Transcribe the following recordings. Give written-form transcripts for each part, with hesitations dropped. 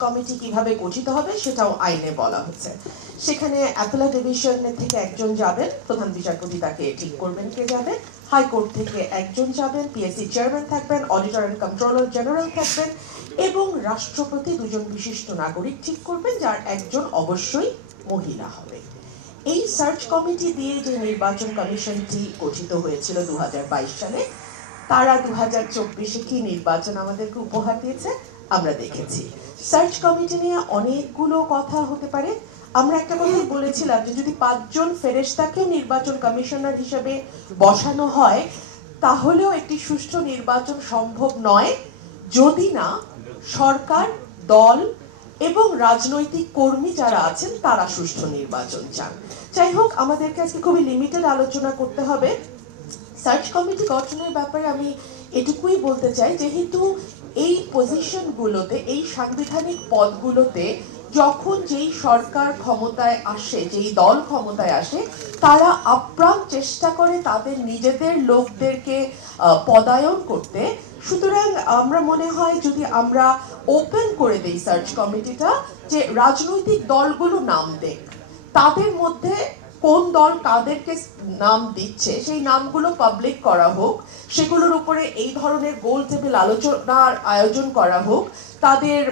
Committee কিভাবে গঠিত হবে সেটাও আইনে বলা হচ্ছে। সেখানে অ্যাপেলেট ডিভিশন থেকে একজন যাবেন, প্রধান বিচারপতি তাকে ঠিক করবেন কে যাবে, হাইকোর্ট থেকে একজন যাবেন, পিএসসি চেয়ারম্যান থাকবেন, অডিটর এন্ড কন্ট্রোলার জেনারেল থাকবেন এবং রাষ্ট্রপতি দুজন বিশিষ্ট নাগরিক ঠিক করবেন, যার একজন অবশ্যই মহিলা হবে। এই সার্চ কমিটি দিয়ে যে নির্বাচন কমিশনটি গঠিত হয়েছিল 2022 সালে, তারা 2024-এ কি নির্বাচন আমাদেরকে উপহার দিয়েছে আমরা দেখেছি। সার্চ কমিটি নিয়ে অনেকগুলো কথা হতে পারে। আমরা একটা কথাই বলেছিলাম যে যদি 5 জন ফেরেশতাকেও নির্বাচন কমিশনার হিসেবে বসানো হয়, তাহলেও একটি সুষ্ঠু নির্বাচন সম্ভব নয় যদি না সরকার, দল এবং রাজনৈতিক কর্মী যারা আছেন তারা সুষ্ঠু নির্বাচন চান। যাই হোক, আমাদেরকে আজকে খুবই লিমিটেড আলোচনা করতে হবে। সার্চ কমিটি গঠনের ব্যাপারে আমি এটুকুই বলতে চাই, যেহেতু এই পজিশনগুলোতে, এই সাংবিধানিক পদগুলোতে যখন যেই সরকার ক্ষমতায় আসে, যেই দল ক্ষমতায় আসে, তারা আপ্রাণ চেষ্টা করে তাদের নিজেদের লোকদেরকে পদায়ন করতে। সুতরাং আমরা মনে হয় যদি আমরা ওপেন করে দেই সার্চ কমিটিটা, যে রাজনৈতিক দলগুলো নাম দেখ, তাদের মধ্যে কোন দল কাদেরকে নাম দিচ্ছে সেই নামগুলো পাবলিক করা হোক, সেগুলোর উপরে এই ধরনের গোল টেবিল আলোচনার আয়োজন করা হোক, তাদের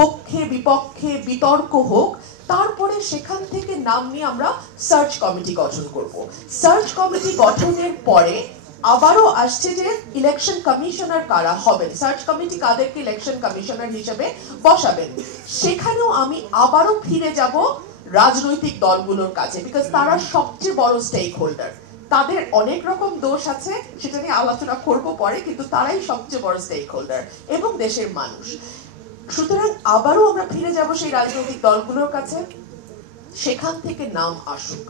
পক্ষে বিপক্ষে বিতর্ক হোক, তারপরে সেখান থেকে নাম নিয়ে আমরা সার্চ কমিটি গঠন করব। সার্চ কমিটি গঠনের পরে আবারও আসছে যে ইলেকশন কমিশনার কারা হবেন, সার্চ কমিটি কাদেরকে ইলেকশন কমিশনার হিসেবে বসাবেন, সেখানেও আমি আবারও ফিরে যাব রাজনৈতিক দলগুলোর কাছে, বিকজ তারা সবচেয়ে বড় স্টেক হোল্ডার। তাদের অনেক রকম দোষ আছে, সেটা নিয়ে আলোচনা করব পরে, কিন্তু তারাই সবচেয়ে বড় স্টেক হোল্ডার এবং দেশের মানুষ। সুতরাং আবারও আমরা ফিরে যাব সেই রাজনৈতিক দলগুলোর কাছে, সেখান থেকে নাম আসুক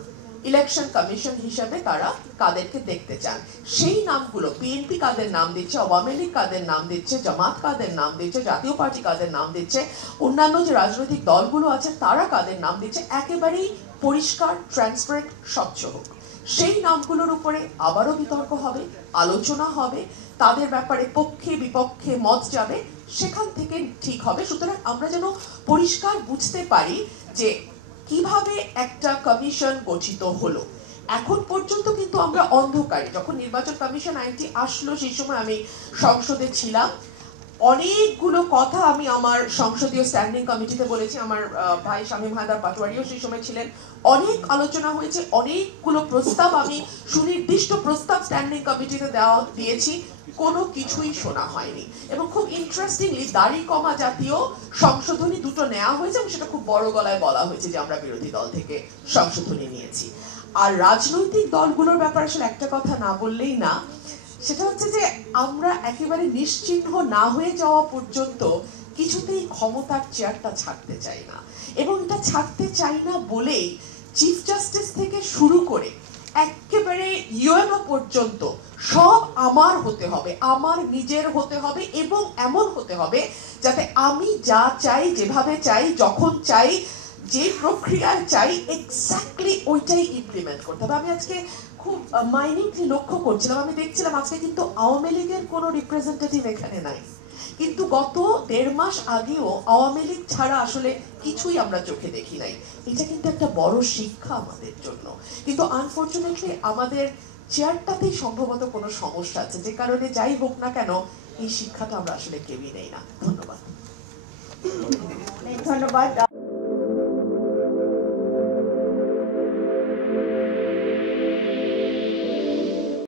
ইলেকশন কমিশন হিসেবে তারা কাদেরকে দেখতে চান। সেই নামগুলো বিএনপি কাদের নাম দিচ্ছে, আওয়ামী লীগ কাদের নাম দিচ্ছে, জামাত কাদের নাম দিচ্ছে, জাতীয় পার্টি কাদের নাম দিচ্ছে, অন্যান্য যে রাজনৈতিক দলগুলো আছে তারা কাদের নাম দিচ্ছে, একেবারেই পরিষ্কার, ট্রান্সপারেন্ট, স্বচ্ছ হোক। সেই নামগুলোর উপরে আবারও বিতর্ক হবে, আলোচনা হবে, তাদের ব্যাপারে পক্ষে বিপক্ষে মত যাবে, সেখান থেকে ঠিক হবে। সুতরাং আমরা যেন পরিষ্কার বুঝতে পারি যে কিভাবে একটা কমিশন গঠিত হলো। এখন পর্যন্ত কিন্তু আমরা অন্ধকারে, যখন নির্বাচন কমিশন আইনটি আসলো সেই সময় আমি সংসদে ছিলাম, অনেকগুলো কথা আমি আমার সংসদীয় স্ট্যান্ডিং কমিটিতে বলেছি, আমার ভাই শামীম হায়দার পাটোয়ারিও সেই সময় ছিলেন। অনেক আলোচনা হয়েছে, অনেকগুলো প্রস্তাব, আমি সুনির্দিষ্ট প্রস্তাব স্ট্যান্ডিং কমিটিতে দিয়েছি, কোনো কিছুই শোনা হয়নি। এবং খুব ইন্টারেস্টিংলি দাড়ি কমা জাতীয় সংশোধনী দুটো নেওয়া হয়েছে এবং সেটা খুব বড় গলায় বলা হয়েছে যে আমরা বিরোধী দল থেকে সংশোধনী নিয়েছি। আর রাজনৈতিক দলগুলোর ব্যাপারে আসলে একটা কথা না বললেই না, সেটা হচ্ছে যে আমরা একেবারে নিশ্চিহ্ন না হয়ে যাওয়া পর্যন্ত কিছুতেই ক্ষমতার চেয়ারটা ছাড়তে চাই না। এবং এটা ছাড়তে চাই না বলেই চিফ জাস্টিস থেকে শুরু করে একেবারে ইউএনও পর্যন্ত সব আমার হতে হবে, আমার নিজের হতে হবে এবং এমন হতে হবে যাতে আমি যা চাই, যেভাবে চাই, যখন চাই, যে প্রক্রিয়ায় চাই, এক্স্যাক্টলি ওইটাই ইমপ্লিমেন্ট করতে হবে। আমি আজকে খুব মাইনিংলি লক্ষ্য করছিলাম, আমি দেখছিলাম আজকে কিন্তু আওয়ামী লীগের কোনো রিপ্রেজেন্টেটিভ এখানে নাই, কিন্তু গত 1.5 মাস আগেও আওয়ামী লীগ ছাড়া আসলে কিছুই আমরা চোখে দেখি নাই। এটা কিন্তু একটা বড় শিক্ষা আমাদের জন্য। কিন্তু আনফরচুনেটলি আমাদের চেয়ারটাতেই সম্ভবত কোনো সমস্যা আছে, যে কারণে যাই হোক না কেন এই শিক্ষাটা আমরা আসলে কেউই নেই না। ধন্যবাদ।